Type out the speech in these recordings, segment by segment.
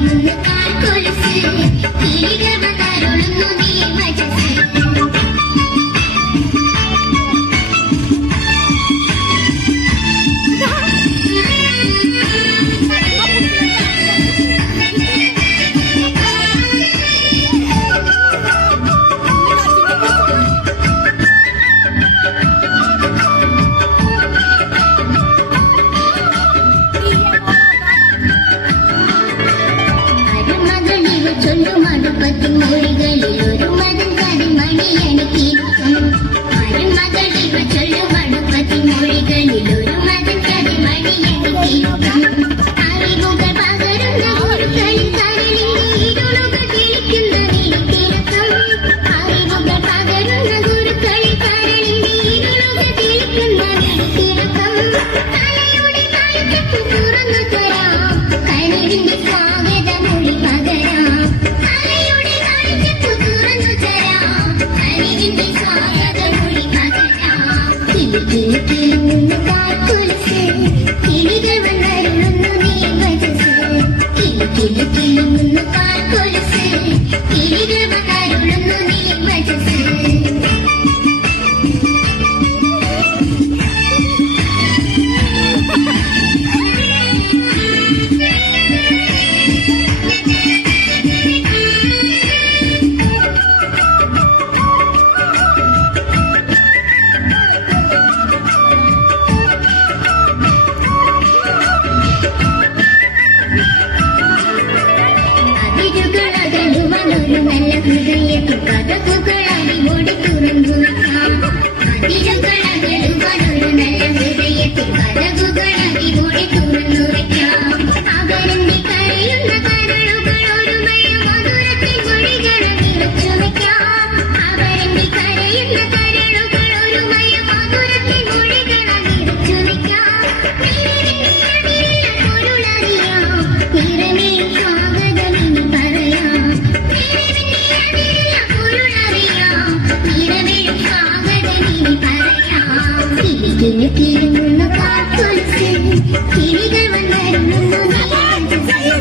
Thank you. Thank you. കിളി കിളി കിളി കാക്കുല കഥ കഥ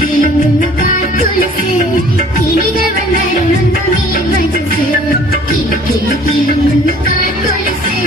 തിളങ്ങുന്ന കാത്തുലസേ കിളികൾ നരുളുന്നു നീ മനസ്സ് കിളിക്കിളി തിളങ്ങുന്ന കാത്തുലസേ